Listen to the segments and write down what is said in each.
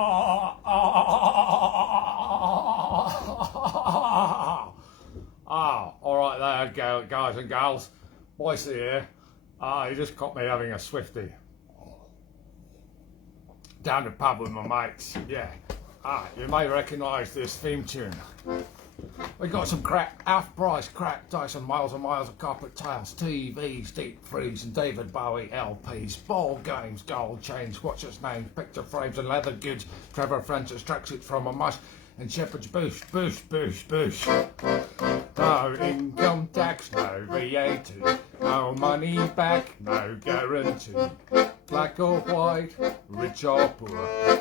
All right there, guys and gals. Boicie here. You just caught me having a Swifty. Down the pub with my mates, yeah. You may recognise this theme tune. We got some crack, half-price crack, Dyson miles and miles of carpet tiles, TVs, deep freeze and David Bowie LPs, ball games, gold chains, watches names, picture frames and leather goods, Trevor Francis tracksuits from a mush, and Shepherd's Bush. No income tax, no VAT, no money back, no guarantee. Black or white, rich or poor,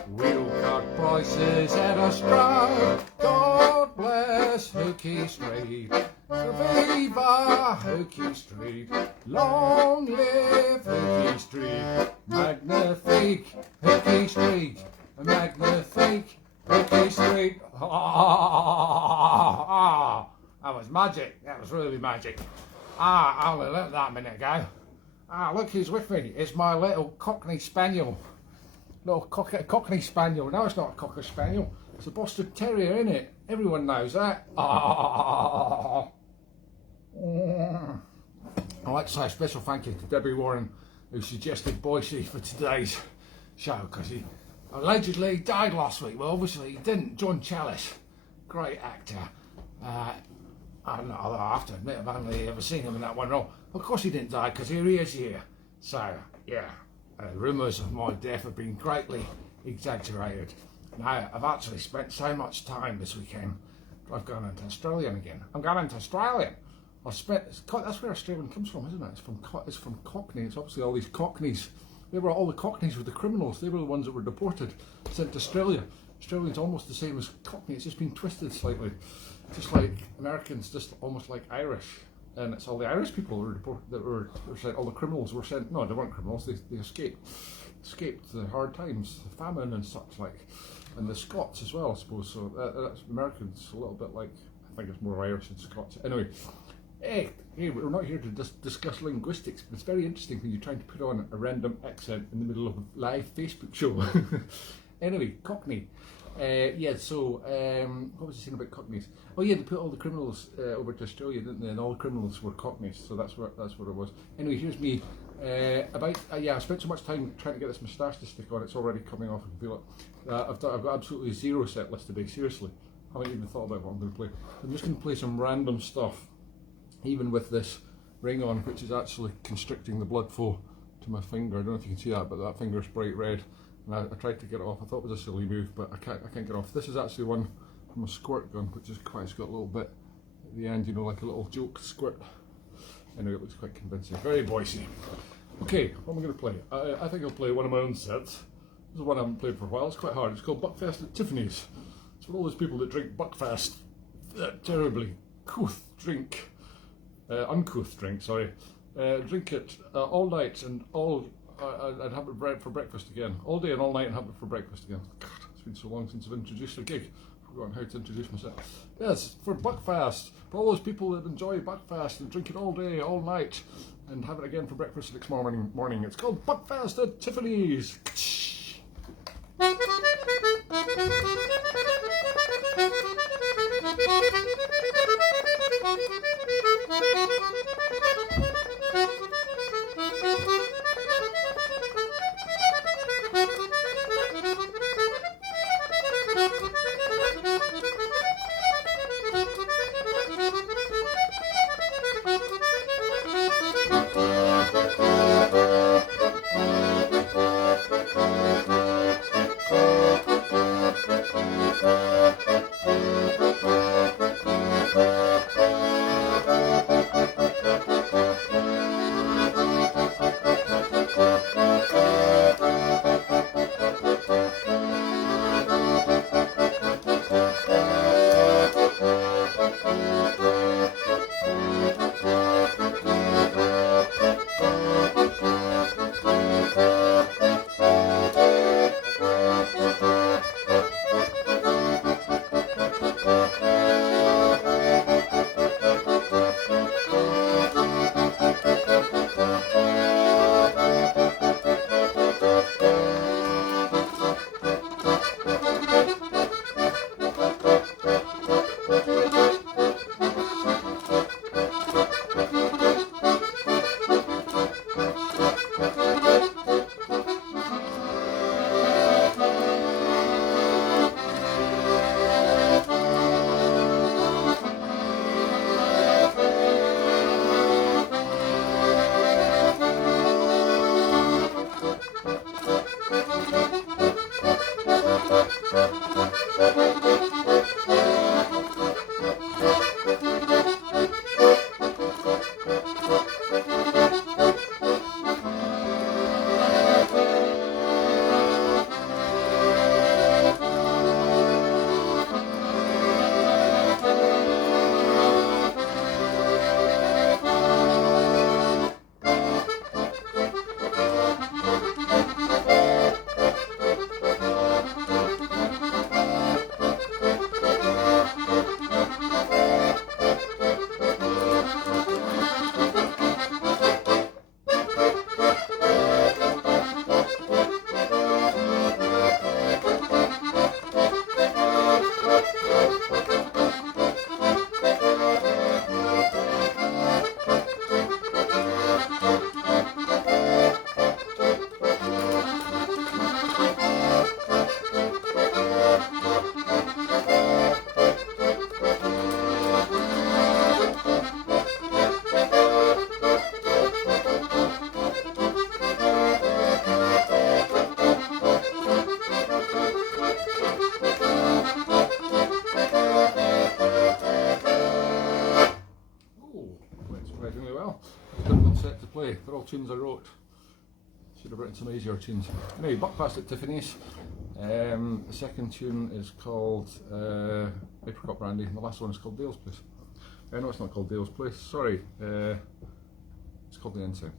wheel cart prices at a strike. God bless Hookie Street, Viva Hookie Street, long live Hookie Street, magnifique Hookie Street, magnifique Hookie Street. That was magic, that was really magic. I only learnt that a minute ago. Look who's with me. It's my little Cockney Spaniel. Little Cockney Spaniel. No, it's not a Cocker Spaniel. It's a Boston Terrier, isn't it? Everyone knows that. I'd like to say a special thank you to Debbie Warren, who suggested Boicie for today's show, because he allegedly died last week. Well, obviously he didn't. John Chalice, great actor. I have to admit, I've only ever seen him in that one role. Of course he didn't die, because here he is here. So, yeah, rumours of my death have been greatly exaggerated. Now, I've actually spent so much time this weekend, I've gone into Australian again. I'm going into Australian. That's where Australian comes from, isn't it? It's from Cockney. It's obviously all these Cockneys. All the Cockneys were the criminals. They were the ones that were deported, sent to Australia. Australian's almost the same as Cockney. It's just been twisted slightly. Just like Americans, just almost like Irish, and it's all the Irish people who were deported, that were sent. All the criminals were sent. No, they weren't criminals. They escaped the hard times, the famine and such like, and the Scots as well, I suppose. So that's Americans a little bit like, I think it's more Irish than Scots. Anyway, hey, we're not here to discuss linguistics, but it's very interesting when you're trying to put on a random accent in the middle of a live Facebook show. Anyway, Cockney. What was I saying about Cockneys? Oh yeah, they put all the criminals over to Australia, didn't they? And all the criminals were Cockneys, so that's what it was. Anyway, here's me. I spent so much time trying to get this moustache to stick on. It's already coming off. I can feel it. I've got absolutely zero set list today. Seriously, I haven't even thought about what I'm going to play. I'm just going to play some random stuff, even with this ring on, which is actually constricting the blood flow to my finger. I don't know if you can see that, but that finger's bright red. And I tried to get it off. I thought it was a silly move, but I can't get off. This is actually one from a squirt gun, which is it's got a little bit at the end, like a little joke squirt. Anyway, it looks quite convincing. Very Boicie. Okay, what am I going to play? I think I'll play one of my own sets. This is one I haven't played for a while. It's quite hard. It's called Buckfast at Tiffany's. It's for all those people that drink Buckfast. Terribly uncouth drink, sorry. Drink it all night and I'd have it for breakfast again. All day and all night and have it for breakfast again. God, it's been so long since I've introduced a gig. I've forgotten how to introduce myself. Yes, for Buckfast. For all those people that enjoy Buckfast and drink it all day, all night, and have it again for breakfast the next morning. It's called Buckfast at Tiffany's. silly. They're all tunes I wrote. Should have written some easier tunes. Anyway, Buckfast at Tiffany's. The second tune is called Apricot Brandy, and the last one is called Dale's Place. No, it's not called Dale's Place, sorry. It's called The Ensign.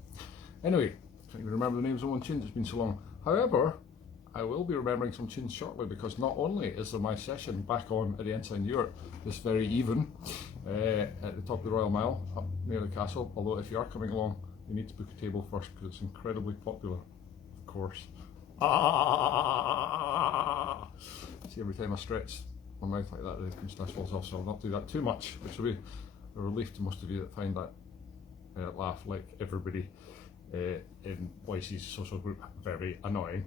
Anyway, can't even remember the names of one tunes, it's been so long. However, I will be remembering some tunes shortly, because not only is there my session back on at the Ensign Europe this very even at the top of the Royal Mile up near the castle, although if you are coming along you need to book a table first because it's incredibly popular, of course. See, every time I stretch my mouth like that the moustache falls off, so I'll not do that too much, which will be a relief to most of you that find that laugh, like everybody in Boicie's social group, very annoying.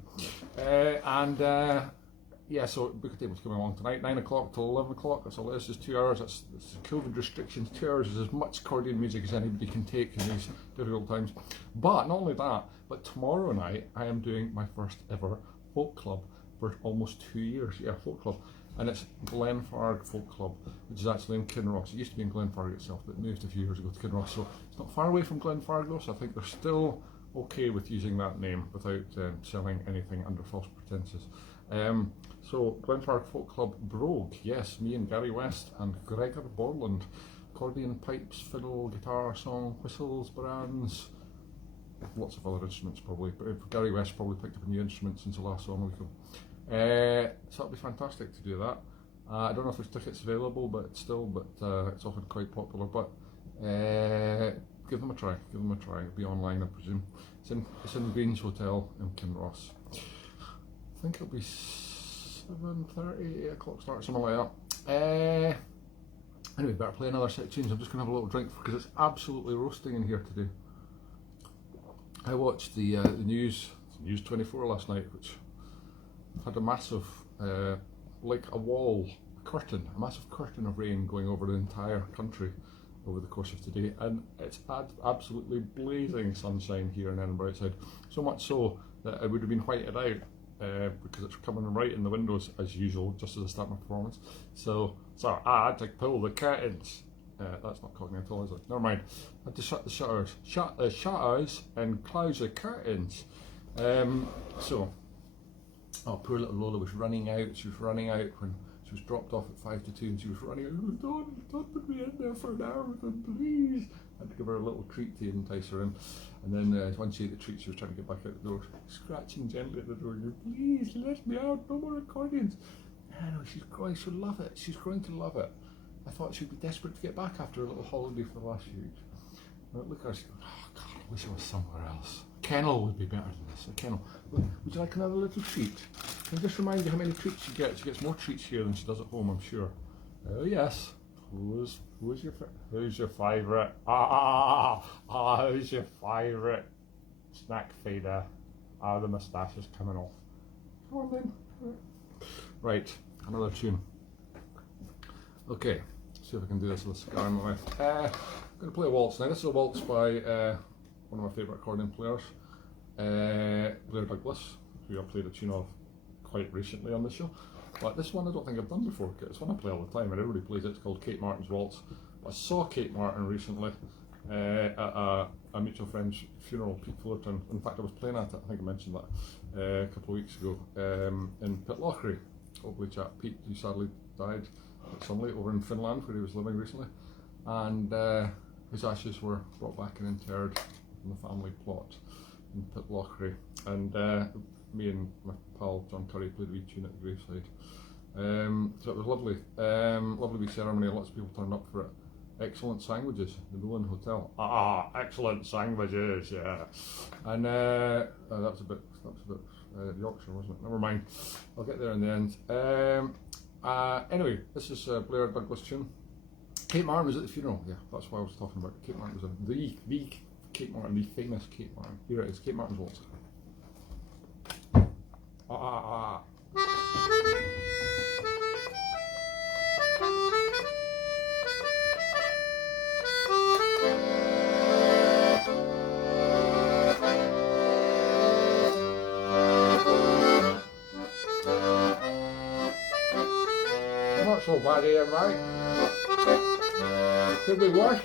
Yeah, so book a table's coming along tonight, 9 o'clock till 11 o'clock, that's all it is, just 2 hours, that's COVID restrictions, 2 hours is as much accordion music as anybody can take in these difficult times. But not only that, but tomorrow night I am doing my first ever folk club for almost 2 years, yeah, folk club. And it's Glenfarg Folk Club, which is actually in Kinross. It used to be in Glenfarg itself, but it moved a few years ago to Kinross. So it's not far away from Glenfarg though, so I think they're still okay with using that name without selling anything under false pretences. So Glenfarg Folk Club Brogue, yes, me and Gary West and Gregor Borland. Accordion, pipes, fiddle, guitar, song, whistles, brands, lots of other instruments probably, but Gary West probably picked up a new instrument since the last song we could. So it'll be fantastic to do that. I don't know if there's tickets available, but it's often quite popular. But give them a try. It'll be online, I presume. It's in the Greens Hotel in Kinross. I think it'll be 7:30, 8 o'clock start, something like that. Anyway, better play another set of tunes. I'm just going to have a little drink because it's absolutely roasting in here today. I watched the News 24 last night, which had a massive, like a massive curtain of rain going over the entire country over the course of today, and it's absolutely blazing sunshine here in Edinburgh outside, so much so that it would have been whited out because it's coming right in the windows as usual, just as I start my performance. So I had to pull the curtains. That's not Cockney at all, is it? Never mind. I had to shut the shutters and close the curtains. So oh, poor little Lola was running out. She was running out when she was dropped off at 5 to 2, and she was running out. Don't put me in there for an hour with them, please. I had to give her a little treat to entice her in. And then once she ate the treat, she was trying to get back out the door, scratching gently at the door. Please let me out. No more accordions. I know, she'll love it. She's going to love it. I thought she'd be desperate to get back after a little holiday for the last few weeks. But look at her, she's going, oh God, I wish I was somewhere else. A kennel would be better than this, a kennel. Would you like another little treat? Can I just remind you how many treats she gets? She gets more treats here than she does at home, I'm sure. Oh yes. Who's your favourite? Who's your favourite snack feeder? The moustache is coming off. Come on then. Right, another tune. Okay, see if I can do this with a cigar in my mouth. I'm going to play a waltz now. This is a waltz by one of my favourite accordion players, Blair Douglas, who I played a tune of quite recently on the show. But this one I don't think I've done before. It's one I play all the time and everybody plays it. It's called Kate Martin's Waltz. I saw Kate Martin recently at a mutual friend's funeral, Pete Fullerton. In fact, I was playing at it, I think I mentioned that a couple of weeks ago, in Pitlochry. Hopefully chap Pete, who sadly died suddenly over in Finland where he was living recently, and his ashes were brought back and interred in the family plot in Pitlochry, and me and my pal John Curry played a wee tune at the graveside. So it was lovely, lovely wee ceremony. Lots of people turned up for it. Excellent sandwiches, the Bullen Hotel. Excellent sandwiches, yeah. And that was a bit Yorkshire, wasn't it? Never mind, I'll get there in the end. Anyway, this is Blair Douglas tune. Kate Martin was at the funeral, yeah, that's what I was talking about. Kate Martin was the Kate Martin, the famous Kate Martin. Here it is, Kate Martin's Waltz. Not so bad here, mate. Could be worse.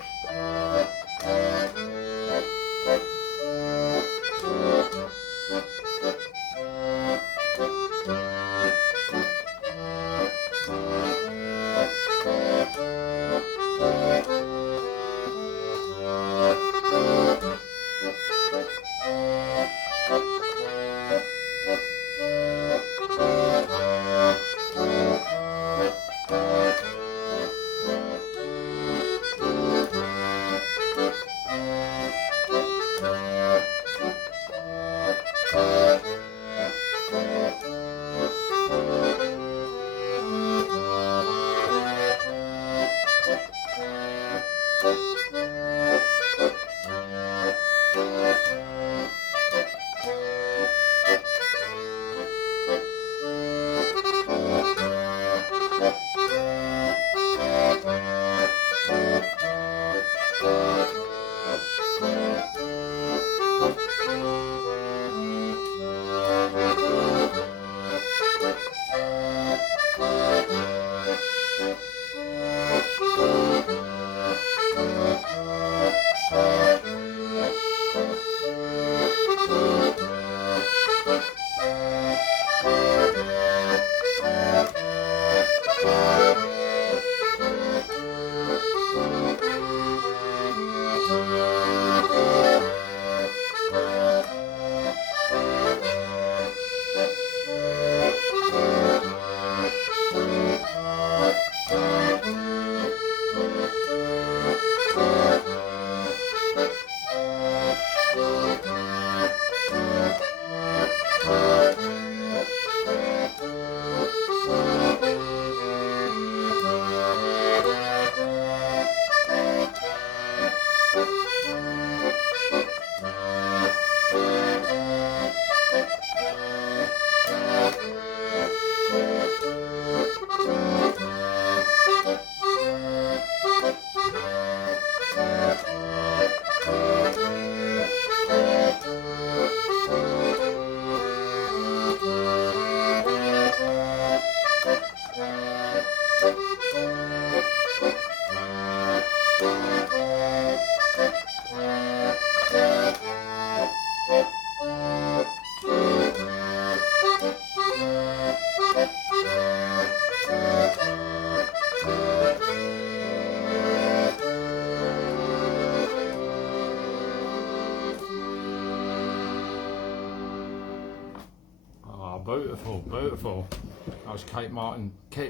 beautiful, beautiful. That was Kate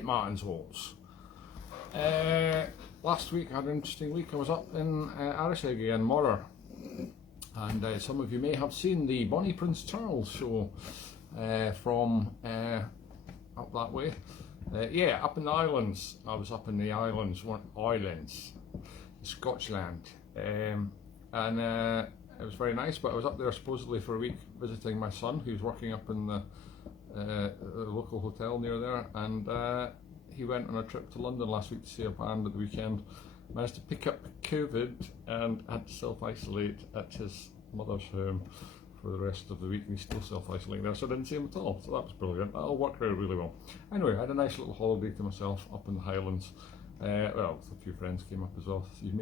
Martin's horse. Last week I had an interesting week. I was up in Arisaig again, Morar, and some of you may have seen the Bonnie Prince Charles show from up that way. Yeah, up in the islands. I was up in the islands, Scotland, and it was very nice. But I was up there supposedly for a week visiting my son, who's working up in the local hotel near there, and he went on a trip to London last week to see a band at the weekend. Managed to pick up COVID and had to self-isolate at his mother's home for the rest of the week, and he's still self-isolating there, so I didn't see him at all. So that was brilliant. That all worked out really well. Anyway, I had a nice little holiday to myself up in the Highlands. Well, a few friends came up as well. So you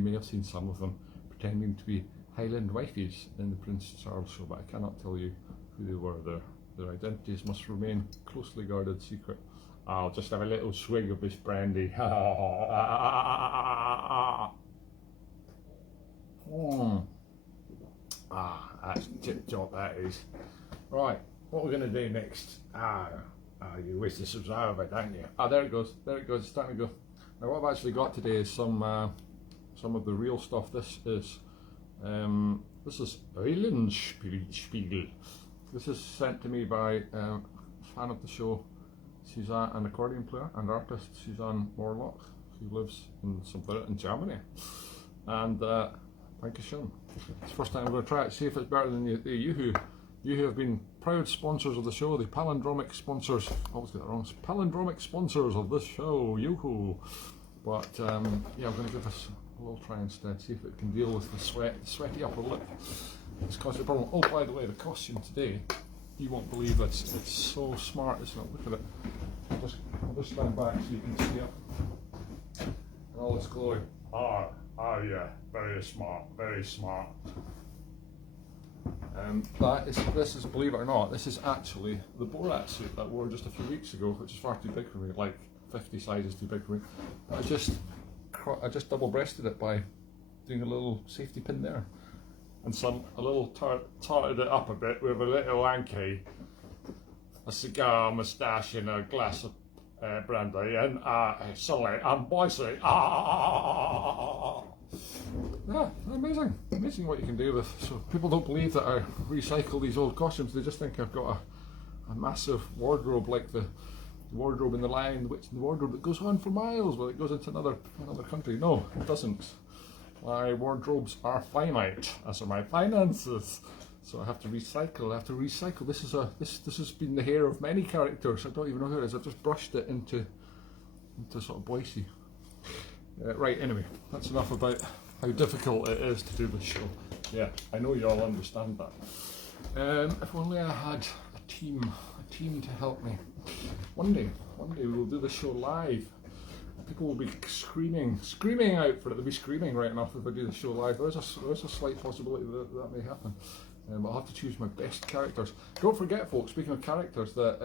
may have seen some of them pretending to be Highland wifeys in the Prince Charles show, but I cannot tell you who they were. Their identities must remain closely guarded secret. I'll just have a little swig of this brandy. That's tip-top, that is. Right, what we're going to do next? You wish this was over, don't you? There it goes, it's starting to go. Now what I've actually got today is some of the real stuff. This is Eulenspiegel. This is sent to me by a fan of the show, Suzanne, an accordion player and artist, Suzanne Morlock, who lives in Germany. And thank you, Sean. It's the first time I'm going to try it, see if it's better than you who have been proud sponsors of the show, the palindromic sponsors. I always get that wrong. Palindromic sponsors of this show, yoo-hoo. But yeah, I'm going to give this a little try instead, see if it can deal with the sweaty upper lip. It's causing a problem. Oh, by the way, the costume today, you won't believe it. It's so smart, isn't it? Look at it. I'll just stand back so you can see it. And all its glory. Yeah, very smart, very smart. This is, believe it or not, this is actually the Borat suit that I wore just a few weeks ago, which is far too big for me, like 50 sizes too big for me. I just double-breasted it by doing a little safety pin there, and a little tarted it up a bit with a little Yankee, a cigar, moustache, and a glass of brandy, and suddenly I'm Boicie. Yeah, amazing what you can do with. So people don't believe that I recycle these old costumes. They just think I've got a massive wardrobe like the wardrobe in The Lion, the Witch and the Wardrobe that goes on for miles, but it goes into another country. No, it doesn't. My wardrobes are finite, as are my finances. So I have to recycle. This has been the hair of many characters. I don't even know who it is. I've just brushed it into sort of Boicie. Right, anyway, that's enough about how difficult it is to do this show. Yeah, I know you all understand that. If only I had a team to help me. One day we will do the show live. People will be screaming out for it. They'll be screaming right enough if I do the show live. There is a slight possibility that may happen. But I'll have to choose my best characters. Don't forget, folks, speaking of characters, that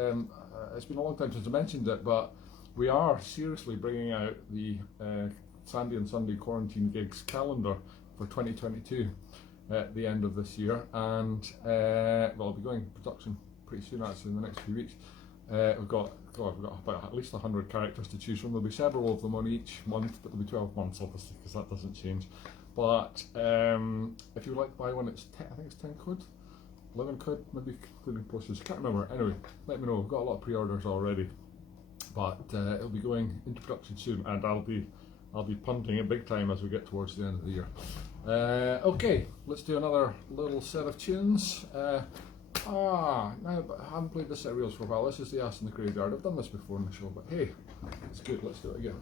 it's been a long time since I mentioned it, but we are seriously bringing out the Sandy and Sunday quarantine gigs calendar for 2022 at the end of this year, and I'll be going production pretty soon, actually, in the next few weeks. We've got about at least 100 characters to choose from. There'll be several of them on each month, but there'll be 12 months, obviously, because that doesn't change. But if you would like to buy one, I think it's 10 quid, 11 quid, maybe including postage. Can't remember. Anyway, let me know. We've got a lot of pre-orders already, but it'll be going into production soon, and I'll be punting it big time as we get towards the end of the year. Okay, let's do another little set of tunes. Now, but I haven't played this set of reels for a while. This is the Ass in the Graveyard. I've done this before in the show, but hey, it's good. Let's do it again.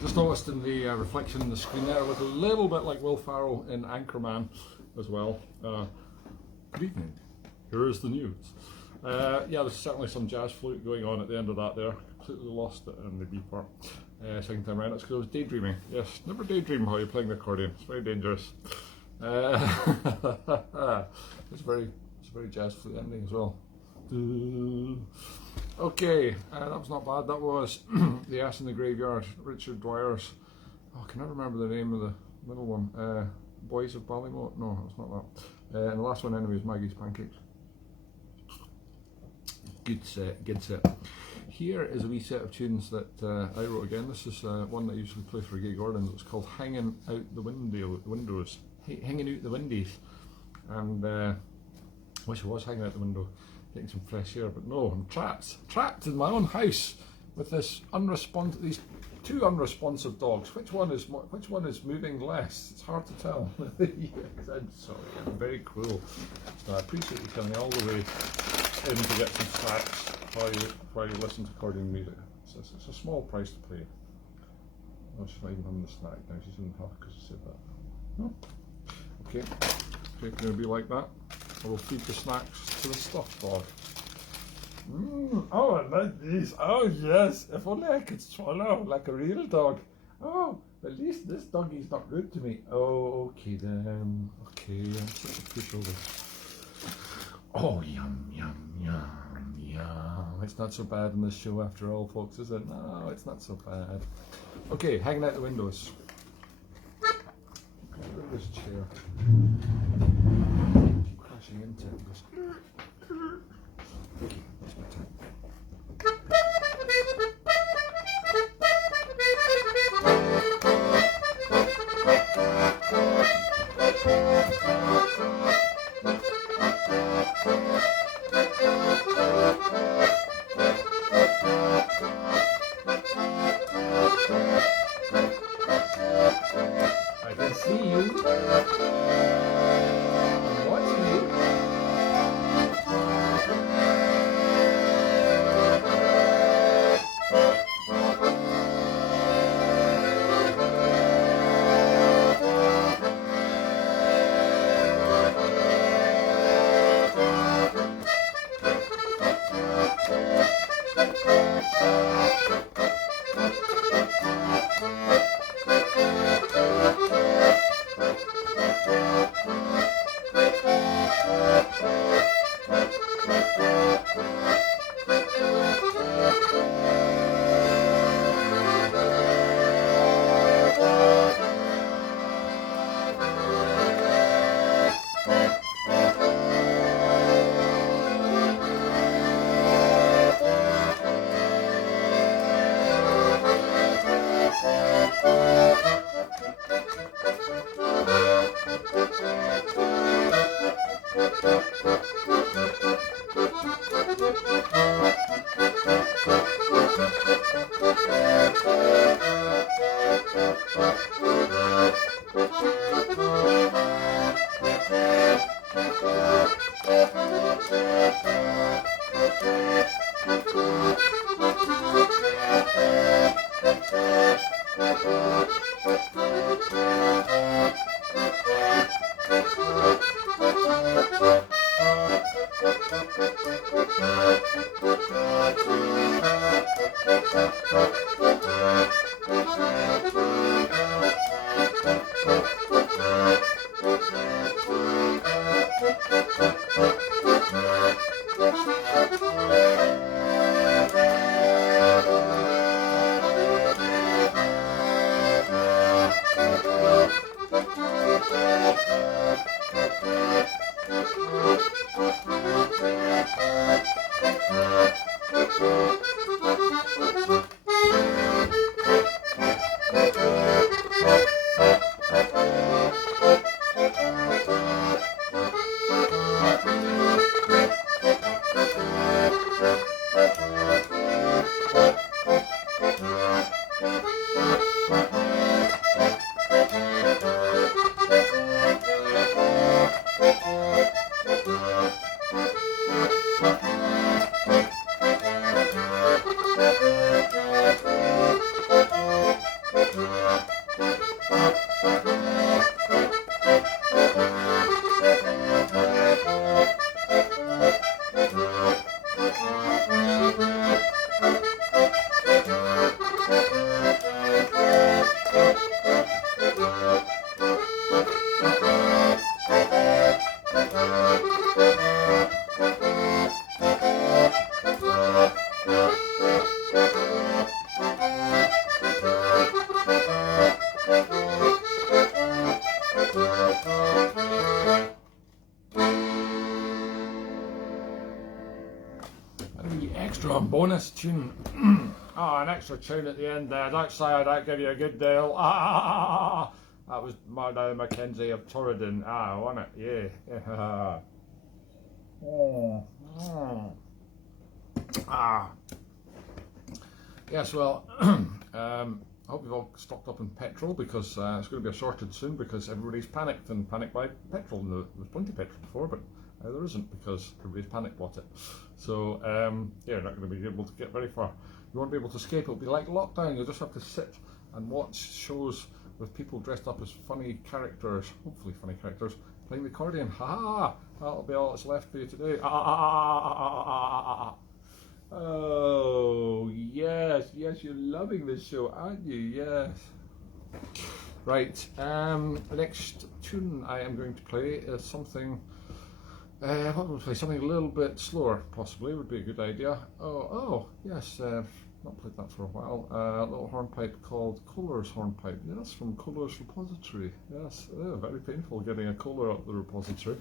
Just noticed in the reflection in the screen there, I look a little bit like Will Ferrell in Anchorman as well. Good evening, here is the news. Yeah, there's certainly some jazz flute going on at the end of that there. Completely lost it in the B part. Second time around, it's because I was daydreaming. Yes, never daydream while you're playing the accordion. It's very dangerous. It's very jazz flute ending as well. Okay, that was not bad. That was The Ass in the Graveyard, Richard Dwyer's. Oh, I can never remember the name of the middle one. Boys of Ballymote? No, it's not that. And the last one anyway is Maggie's Pancakes. Good set, good set. Here is a wee set of tunes that I wrote again. This is one that I usually play for gay Gordon. It's called Hanging Out the Windows. Hanging Out the Windies. And I wish I was hanging out the window, getting some fresh air, but no, I'm trapped in my own house with these two unresponsive dogs. Which one is moving less? It's hard to tell. Yes, I'm sorry, I'm very cruel. So I appreciate you coming all the way in to get some snacks while you listen to accordion music. It's a small price to pay. Oh, she's not even having the snack now. She's in the half because she said that. No. Okay, it's going to be like that. I will feed the snacks to the stuffed dog. Oh, I like these. Oh, yes. If only I could swallow like a real dog. Oh, at least this doggy's not rude to me. Oh, okay then. Okay, I'm such a pushover. Oh, yum, yum, yum, yum. it's not so bad in this show after all, folks, is it? No, it's not so bad. Okay, hanging out the windows. Look at this chair. Keep crashing into it. Just... Okay, that's my turn. I can see you. I'm watching you. Extra bonus tune. Oh, an extra tune at the end there. Don't say I don't give you a good deal. That was Mardo Mackenzie of Torridon. Wasn't it? Yeah. Yes, well, I hope you've all stocked up on petrol, because it's going to be a shortage soon, because everybody's panicked and panicked by petrol. And there was plenty of petrol before, but there isn't, because everybody's panic bought it. So yeah, you're not going to be able to get very far. You won't be able to escape. It'll be like lockdown. You'll just have to sit and watch shows with people dressed up as funny characters, hopefully funny characters, playing the accordion. Ha ha! That'll be all that's left for you today. Oh yes, you're loving this show, aren't you? Yes. Right. The next tune I am going to play is something What would we play? Something a little bit slower, possibly, would be a good idea. Yes, not played that for a while. A little hornpipe called Kohler's Hornpipe. Yeah, that's from Kohler's repository. Yes, very painful getting a Kohler up the repository.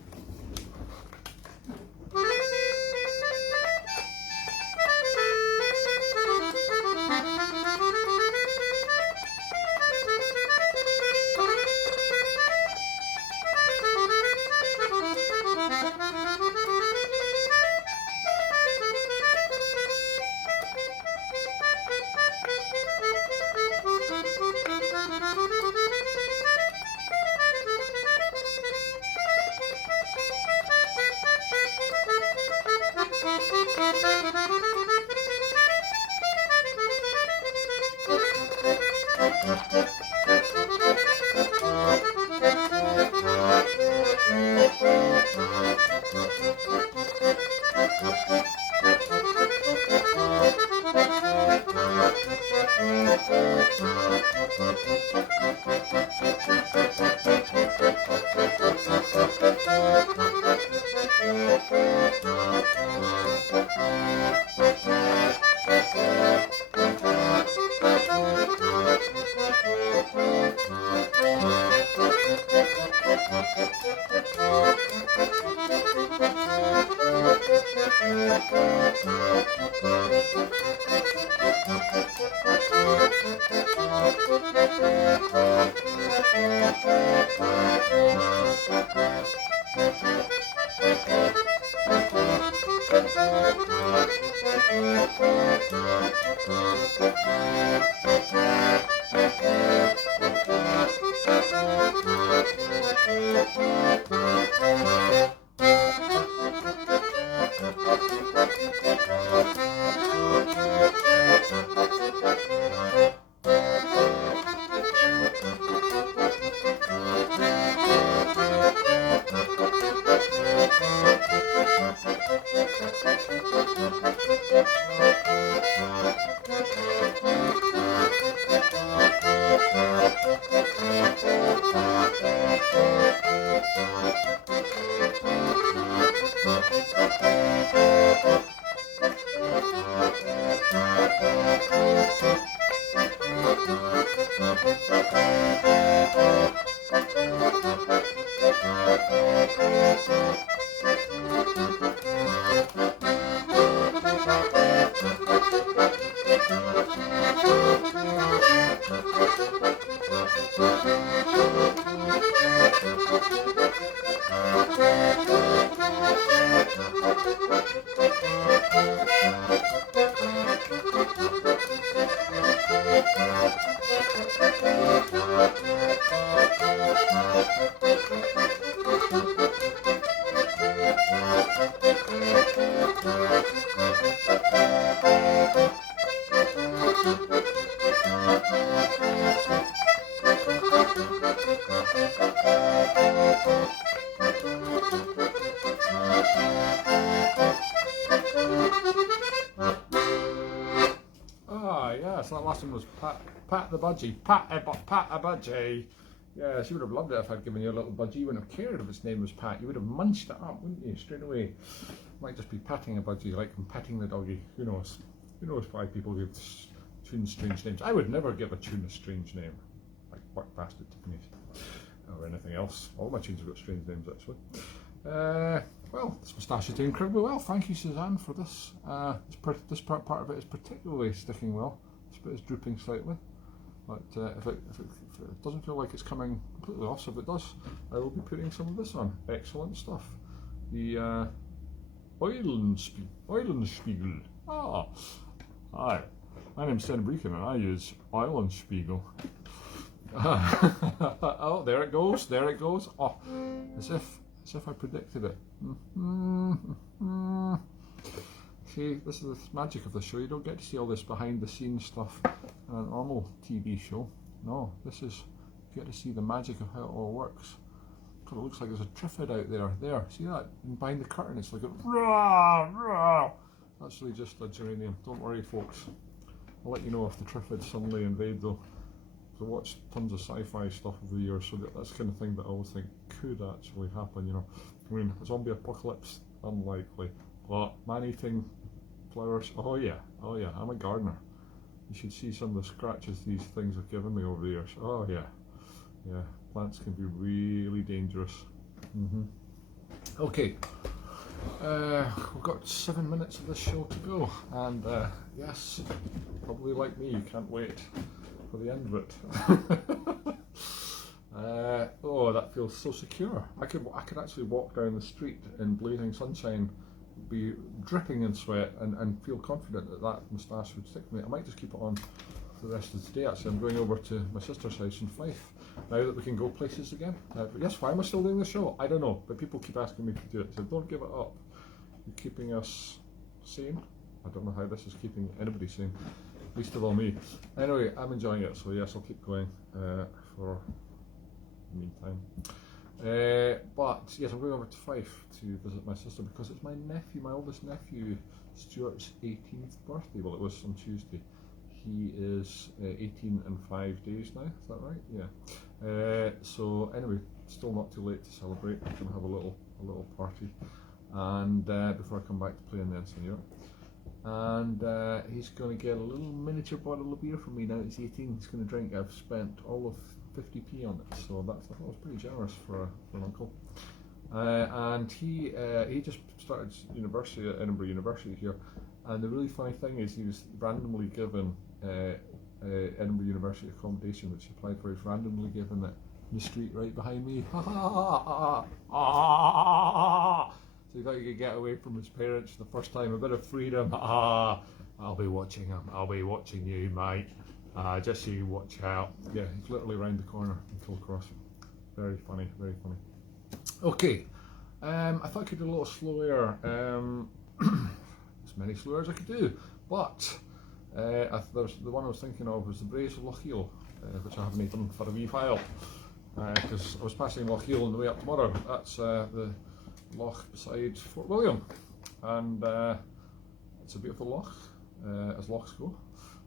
Yes, that last one was Pat the Budgie. Pat a Budgie. Yes, you would have loved it if I'd given you a little budgie. You wouldn't have cared if its name was Pat. You would have munched it up, wouldn't you, straight away? Might just be patting a budgie, like I'm petting the doggy. Who knows? Who knows why people give tunes strange names? I would never give a tune a strange name, like Buck Bastard Tiffany's or anything else. All my tunes have got strange names, actually. Well, this moustache is doing incredibly well. Thank you, Suzanne, for this. This part of it is particularly sticking well. This bit is drooping slightly, but if it doesn't feel like it's coming completely off, so if it does, I will be putting some of this on. Excellent stuff. The Eulenspiegel. Ah, hi. My name's Stan Brechin, and I use Eulenspiegel. Oh, there it goes. There it goes. Oh, as if I predicted it. See, this is the magic of the show. You don't get to see all this behind the scenes stuff in a normal TV show. No, you get to see the magic of how it all works. God, it looks like there's a triffid out there. There, see that? And behind the curtain, it's like a rah, rah. That's really just a geranium. Don't worry, folks. I'll let you know if the triffids suddenly invade, though. I watched tons of sci-fi stuff over the years, so that's the kind of thing that I always think could actually happen, you know. I mean, a zombie apocalypse, unlikely. But man-eating flowers, oh yeah, I'm a gardener. You should see some of the scratches these things have given me over the years. Oh yeah, plants can be really dangerous. Okay, we've got 7 minutes of this show to go, and yes, probably like me, you can't wait for the end of it. Oh, that feels so secure. I could actually walk down the street in blazing sunshine, be dripping in sweat, and feel confident that that moustache would stick to me. I might just keep it on for the rest of the day. Actually, I'm going over to my sister's house in Fife now that we can go places again. But yes, why am I still doing the show? I don't know, but people keep asking me to do it, so don't give it up. You're keeping us sane. I don't know how this is keeping anybody sane, least of all me. Anyway, I'm enjoying it, so yes, I'll keep going for the meantime. But yes, I'm going over to Fife to visit my sister because it's my nephew, my oldest nephew, Stuart's 18th birthday. Well, it was on Tuesday. He is 18 and 5 days now, is that right? Yeah. So anyway, still not too late to celebrate. We're going to have a little party, and before I come back to play in the Enseñor. And he's going to get a little miniature bottle of beer from me now that he's 18. He's going to drink. I've spent all of 50p on it, so I thought was pretty generous for an uncle. And he just started university at Edinburgh University here, and the really funny thing is he was randomly given Edinburgh University accommodation, which he applied for. He's randomly given it in the street right behind me. So he thought he could get away from his parents for the first time, a bit of freedom. I'll be watching him. I'll be watching you, mate. Just so you watch out. Yeah, he's literally around the corner in Kilcross. Very funny, very funny. Okay, I thought I could do a little slower, as many slower as I could do, but there's the one I was thinking of was the Braes of Lochiel, which I haven't done for a wee while, because I was passing Lochiel on the way up tomorrow. That's the loch beside Fort William, and it's a beautiful loch, as lochs go.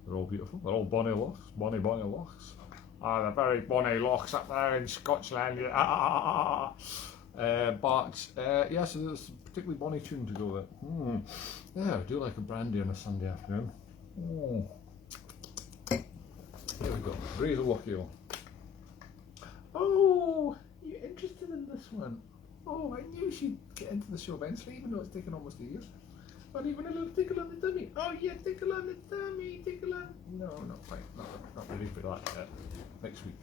They're all beautiful. They're all bonny lochs, bonny lochs. They're very bonny lochs up there in Scotland. Yes, so there's a particularly bonny tune to go with. Yeah, I do like a brandy on a Sunday afternoon. Here we go. Braes of Lochiel. Oh, you're interested in this one? Oh, I knew she'd get into the show eventually, even though it's taken almost a year. Not even a little tickle on the tummy. Oh yeah, tickle on the tummy, tickle on. No, not quite. Not ready for that yet. Next week.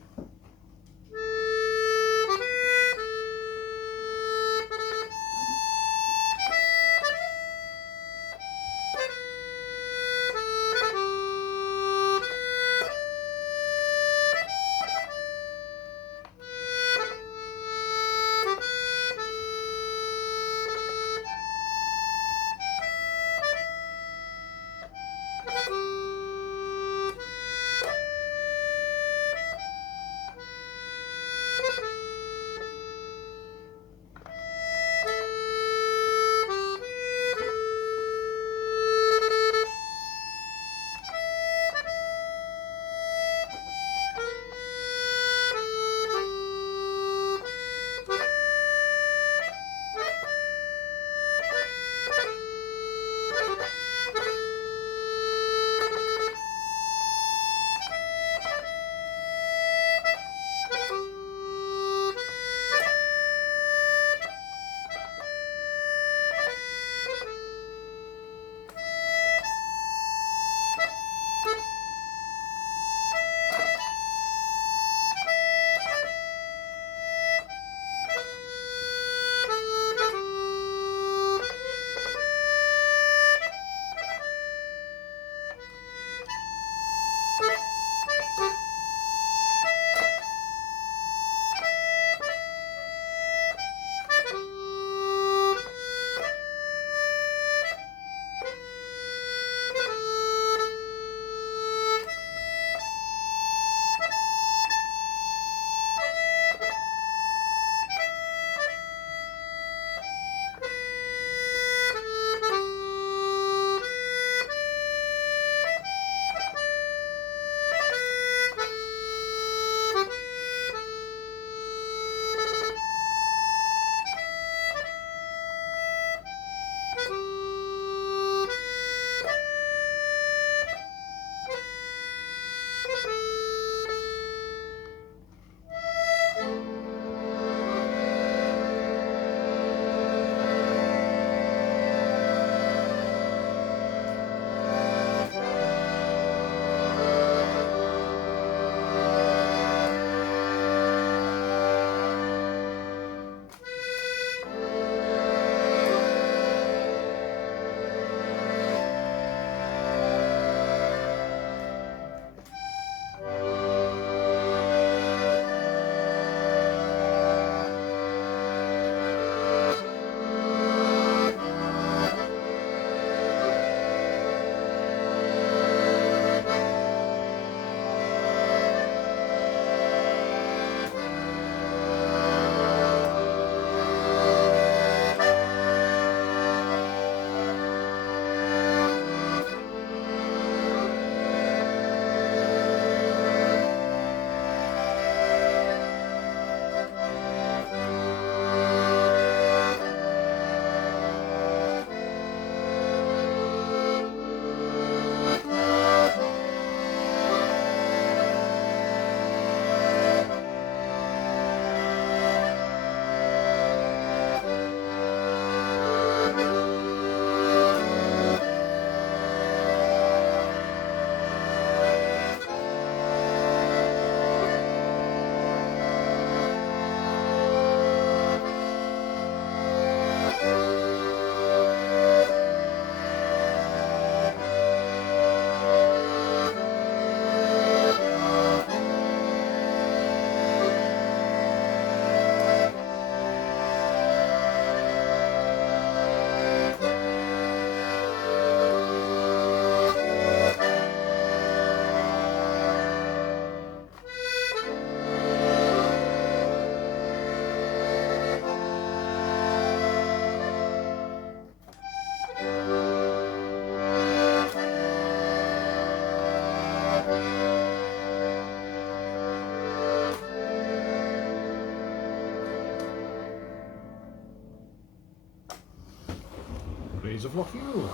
days of lucky you.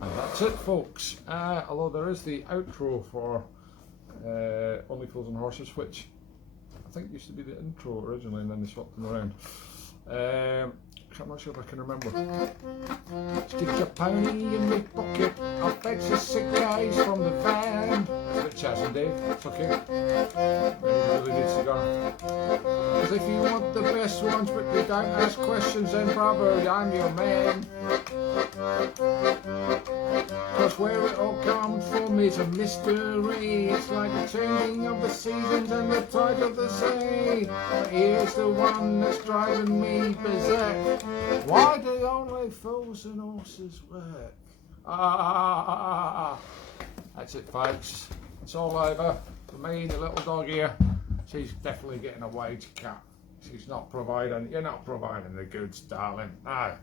And that's it, folks. Although there is the outro for Only Fools and Horses, which I think used to be the intro originally, and then they swapped them around. I'm not sure if I can remember. Stick your pony in my pocket, I'll fetch the sick guys from the van. It's a bit Chaz, Dave, it's okay. Maybe a really good cigar. Because if you want the best ones but you don't ask questions, then bravo, I'm your man. Cause where it all comes from is a mystery. It's like the changing of the seasons and the tide of the sea. But here's the one that's driving me berserk. Why do only fools and horses work? That's it, folks. It's all over for me and the little dog here. She's definitely getting a wage cut. She's not providing, you're not providing the goods, darling. No.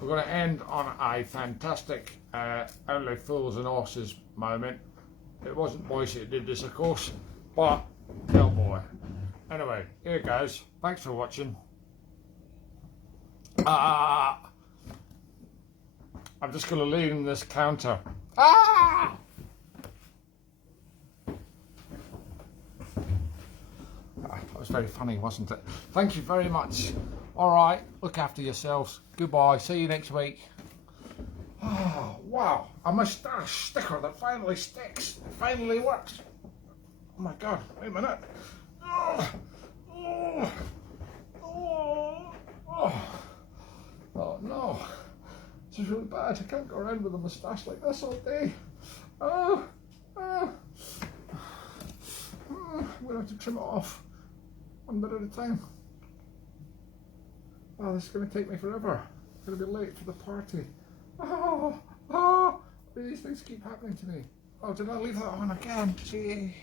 We're going to end on a fantastic Only Fools and Horses moment. It wasn't Boicie that did this, of course, but oh boy. Anyway, here it goes. Thanks for watching. I'm just going to lean this counter. That was very funny, wasn't it? Thank you very much. Alright, look after yourselves. Goodbye, see you next week. Oh, wow, a moustache sticker that finally sticks. It finally works. Oh my god, wait a minute. Oh no, this is really bad. I can't go around with a moustache like this all day. I'm gonna have to trim it off one bit at a time. Oh, this is gonna take me forever. I'm gonna be late for the party. These things keep happening to me. Oh, did I leave that on again? Gee.